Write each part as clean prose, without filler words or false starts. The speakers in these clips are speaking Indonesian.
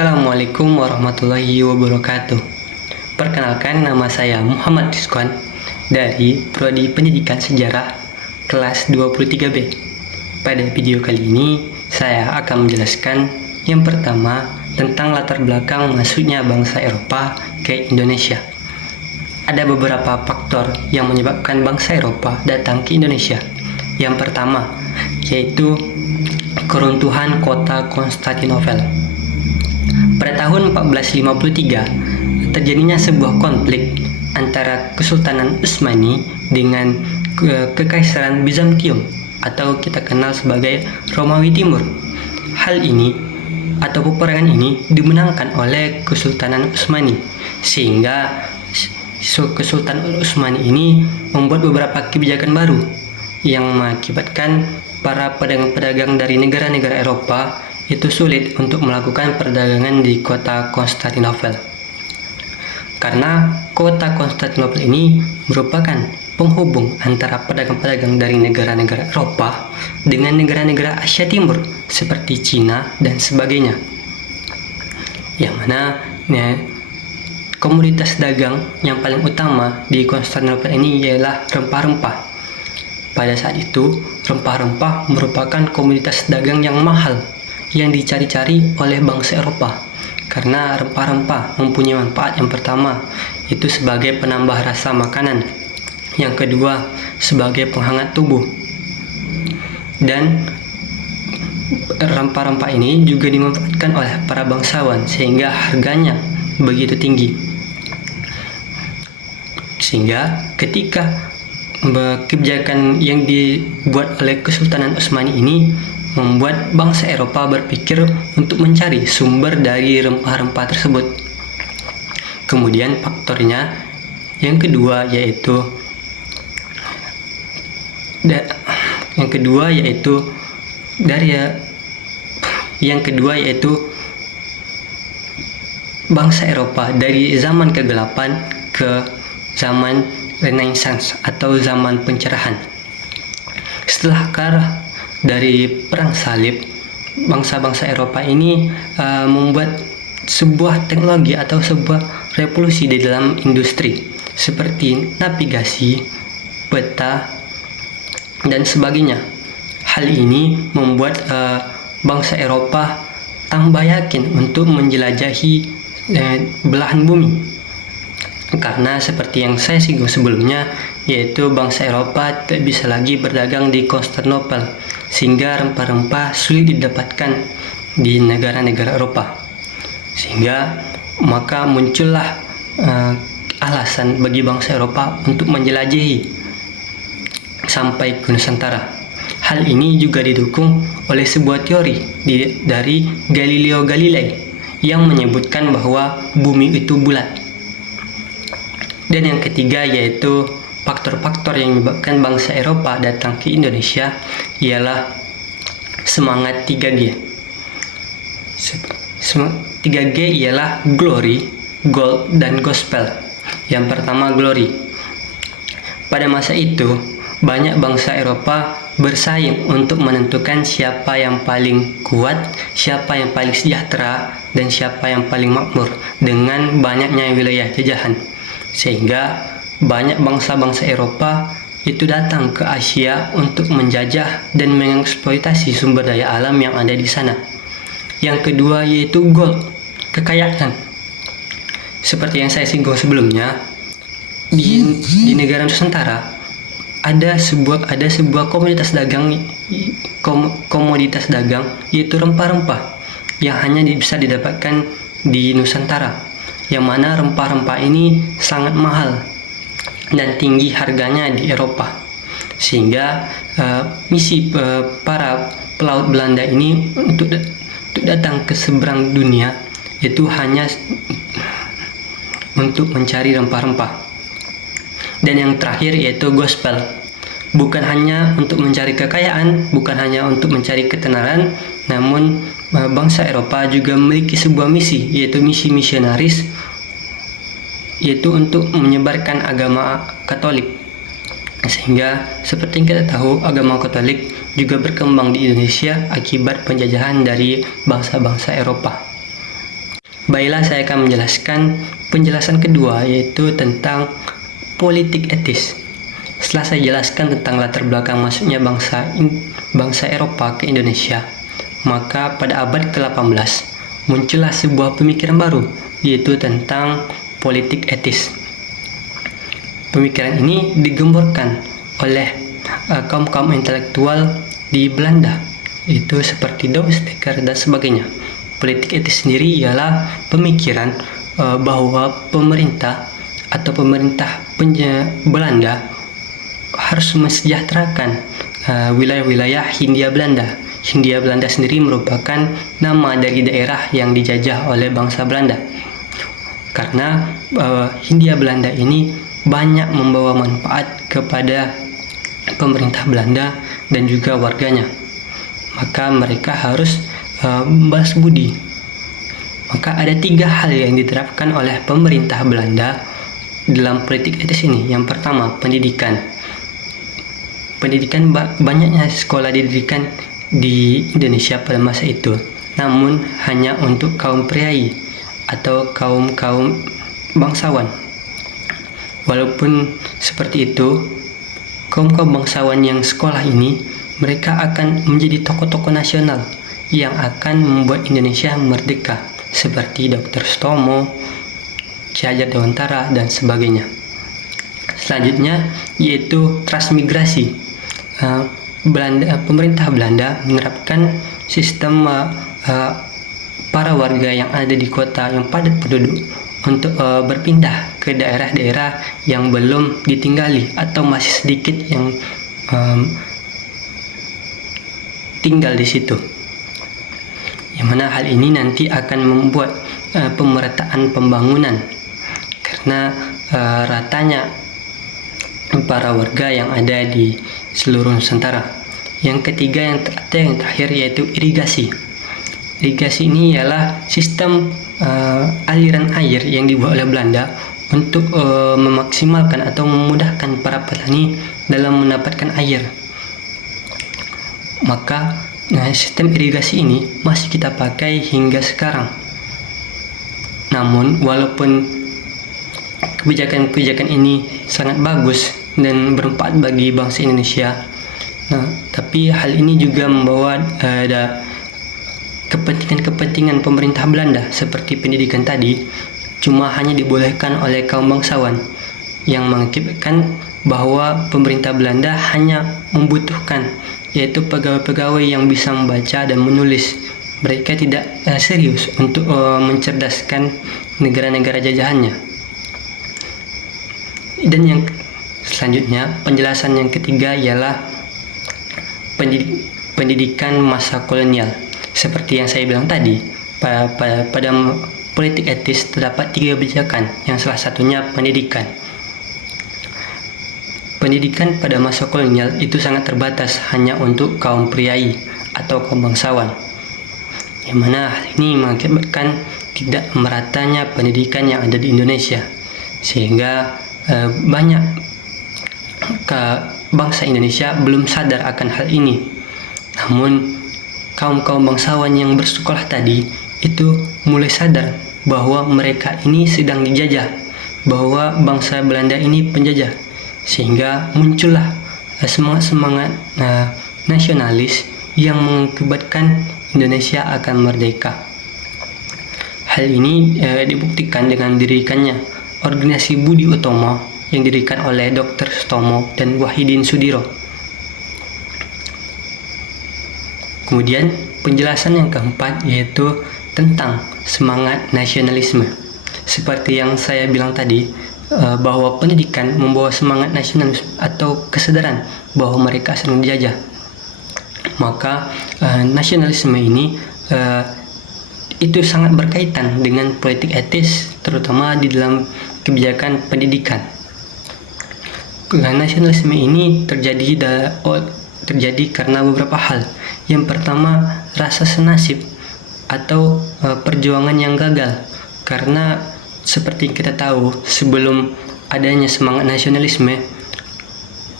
Assalamualaikum warahmatullahi wabarakatuh. Perkenalkan, nama saya Muhammad Rizwan dari Prodi Pendidikan Sejarah kelas 23B. Pada video kali ini, saya akan menjelaskan yang pertama tentang latar belakang masuknya bangsa Eropa ke Indonesia. Ada beberapa faktor yang menyebabkan bangsa Eropa datang ke Indonesia. Yang pertama, yaitu keruntuhan kota Konstantinopel. Pada tahun 1453, terjadinya sebuah konflik antara Kesultanan Utsmani dengan Kekaisaran Bizantium atau kita kenal sebagai Romawi Timur. Hal ini atau peperangan ini dimenangkan oleh Kesultanan Utsmani, sehingga Kesultanan Utsmani ini membuat beberapa kebijakan baru yang mengakibatkan para pedagang-pedagang dari negara-negara Eropa itu sulit untuk melakukan perdagangan di kota Konstantinopel. Karena kota Konstantinopel ini merupakan penghubung antara pedagang-pedagang dari negara-negara Eropa dengan negara-negara Asia Timur seperti Cina dan sebagainya. Yang mana komoditas dagang yang paling utama di Konstantinopel ini ialah rempah-rempah. Pada saat itu, rempah-rempah merupakan komoditas dagang yang mahal yang dicari-cari oleh bangsa Eropa, karena rempah-rempah mempunyai manfaat. Yang pertama itu sebagai penambah rasa makanan, yang kedua sebagai penghangat tubuh, dan rempah-rempah ini juga dimanfaatkan oleh para bangsawan sehingga harganya begitu tinggi. Sehingga ketika kebijakan yang dibuat oleh Kesultanan Utsmani ini membuat bangsa Eropa berpikir untuk mencari sumber dari rempah-rempah tersebut. Kemudian faktornya yang kedua yaitu bangsa Eropa dari zaman kegelapan ke zaman Renaissance atau zaman pencerahan. Setelah dari perang salib, bangsa-bangsa Eropa ini membuat sebuah teknologi atau sebuah revolusi di dalam industri seperti navigasi, peta, dan sebagainya. Hal ini membuat bangsa Eropa tambah yakin untuk menjelajahi belahan bumi. Karena seperti yang saya singgung sebelumnya, yaitu bangsa Eropa tidak bisa lagi berdagang di Konstantinopel, sehingga rempah-rempah sulit didapatkan di negara-negara Eropa. Sehingga maka muncullah alasan bagi bangsa Eropa untuk menjelajahi sampai ke Nusantara. Hal ini juga didukung oleh sebuah teori dari Galileo Galilei yang menyebutkan bahwa bumi itu bulat. Dan yang ketiga yaitu faktor-faktor yang menyebabkan bangsa Eropa datang ke Indonesia ialah semangat 3G. 3G ialah glory, gold, dan gospel. Yang pertama glory. Pada masa itu, banyak bangsa Eropa bersaing untuk menentukan siapa yang paling kuat, siapa yang paling sejahtera, dan siapa yang paling makmur dengan banyaknya wilayah jajahan. Sehingga banyak bangsa-bangsa Eropa itu datang ke Asia untuk menjajah dan mengeksploitasi sumber daya alam yang ada di sana. Yang kedua yaitu gold, kekayaan. Seperti yang saya singgung sebelumnya, di negara Nusantara ada sebuah komoditas dagang yaitu rempah-rempah yang hanya bisa didapatkan di Nusantara, yang mana rempah-rempah ini sangat mahal dan tinggi harganya di Eropa. Sehingga misi para pelaut Belanda ini untuk datang ke seberang dunia itu hanya untuk mencari rempah-rempah. Dan yang terakhir yaitu gospel. Bukan hanya untuk mencari kekayaan, bukan hanya untuk mencari ketenaran, namun bangsa Eropa juga memiliki sebuah misi, yaitu misi misionaris, yaitu untuk menyebarkan agama Katolik. Sehingga seperti yang kita tahu, agama Katolik juga berkembang di Indonesia akibat penjajahan dari bangsa-bangsa Eropa. Baiklah, saya akan menjelaskan penjelasan kedua, yaitu tentang politik etis. Setelah saya jelaskan tentang latar belakang masuknya bangsa Eropa ke Indonesia, maka pada abad ke-18 muncullah sebuah pemikiran baru, yaitu tentang politik etis. Pemikiran ini digemborkan oleh kaum-kaum intelektual di Belanda, itu seperti Douw Steker dan sebagainya. Politik etis sendiri ialah pemikiran bahwa pemerintah Belanda harus mensejahterakan wilayah-wilayah Hindia Belanda. Hindia Belanda sendiri merupakan nama dari daerah yang dijajah oleh bangsa Belanda. Karena Hindia Belanda ini banyak membawa manfaat kepada pemerintah Belanda dan juga warganya. Maka mereka harus membalas budi. Maka ada 3 hal yang diterapkan oleh pemerintah Belanda dalam politik etis ini. Yang pertama, pendidikan. Banyaknya sekolah didirikan di Indonesia pada masa itu, namun hanya untuk kaum priai atau kaum bangsawan. Walaupun seperti itu, kaum bangsawan yang sekolah ini, mereka akan menjadi tokoh-tokoh nasional yang akan membuat Indonesia merdeka, seperti Dr. Sutomo, Ki Hajar Dewantara, dan sebagainya. Selanjutnya yaitu transmigrasi. Pemerintah Belanda menerapkan sistem para warga yang ada di kota yang padat penduduk untuk berpindah ke daerah-daerah yang belum ditinggali atau masih sedikit yang tinggal di situ. Yang mana hal ini nanti akan membuat pemerataan pembangunan, karena ratanya para warga yang ada di seluruh Nusantara. Yang ketiga yang terakhir yaitu irigasi. Irigasi ini ialah sistem aliran air yang dibuat oleh Belanda untuk memaksimalkan atau memudahkan para petani dalam mendapatkan air. Maka sistem irigasi ini masih kita pakai hingga sekarang. Namun walaupun kebijakan ini sangat bagus dan bermanfaat bagi bangsa Indonesia, tapi hal ini juga membawa ada kepentingan pemerintah Belanda seperti pendidikan tadi cuma hanya dibolehkan oleh kaum bangsawan, yang mengakibatkan bahwa pemerintah Belanda hanya membutuhkan yaitu pegawai-pegawai yang bisa membaca dan menulis. Mereka tidak serius untuk mencerdaskan negara-negara jajahannya. Dan yang selanjutnya, penjelasan yang ketiga ialah pendidikan masa kolonial. Seperti yang saya bilang tadi, pada politik etis terdapat 3 kebijakan, yang salah satunya pendidikan. Pendidikan pada masa kolonial itu sangat terbatas hanya untuk kaum priai atau kaum bangsawan, yang mana hal ini mengakibatkan tidak meratanya pendidikan yang ada di Indonesia, sehingga banyak bangsa Indonesia belum sadar akan hal ini. Namun kaum bangsawan yang bersekolah tadi itu mulai sadar bahwa mereka ini sedang dijajah, bahwa bangsa Belanda ini penjajah, sehingga muncullah semangat nasionalis yang mengakibatkan Indonesia akan merdeka. Hal ini dibuktikan dengan didirikannya organisasi Budi Utomo yang didirikan oleh Dr. Sutomo dan Wahidin Sudiro. Kemudian penjelasan yang keempat yaitu tentang semangat nasionalisme. Seperti yang saya bilang tadi, bahwa pendidikan membawa semangat nasionalisme atau kesadaran bahwa mereka sedang dijajah. Maka nasionalisme ini itu sangat berkaitan dengan politik etis, terutama di dalam kebijakan pendidikan. Nasionalisme ini terjadi karena beberapa hal. Yang pertama, rasa senasib atau perjuangan yang gagal, karena seperti kita tahu, sebelum adanya semangat nasionalisme,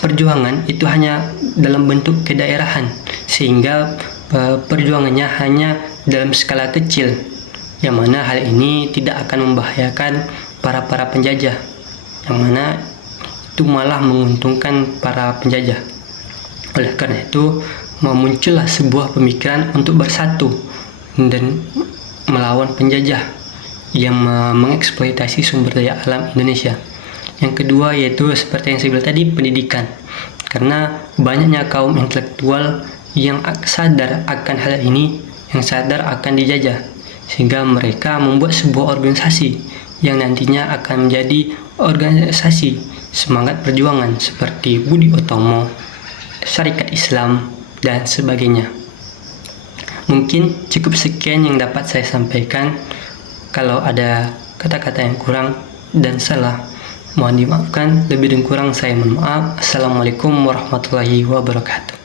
perjuangan itu hanya dalam bentuk kedaerahan, sehingga perjuangannya hanya dalam skala kecil. yang mana hal ini tidak akan membahayakan para penjajah, yang mana itu malah menguntungkan para penjajah. Oleh karena itu, muncullah sebuah pemikiran untuk bersatu dan melawan penjajah yang mengeksploitasi sumber daya alam Indonesia. Yang kedua yaitu seperti yang saya bilang tadi, pendidikan. Karena banyaknya kaum intelektual yang sadar akan hal ini, yang sadar akan dijajah, sehingga mereka membuat sebuah organisasi yang nantinya akan menjadi organisasi semangat perjuangan seperti Budi Utomo, Syarikat Islam, dan sebagainya. Mungkin cukup sekian yang dapat saya sampaikan. Kalau ada kata-kata yang kurang dan salah, mohon dimaafkan. Lebih dan kurang saya mohon maaf. Assalamualaikum warahmatullahi wabarakatuh.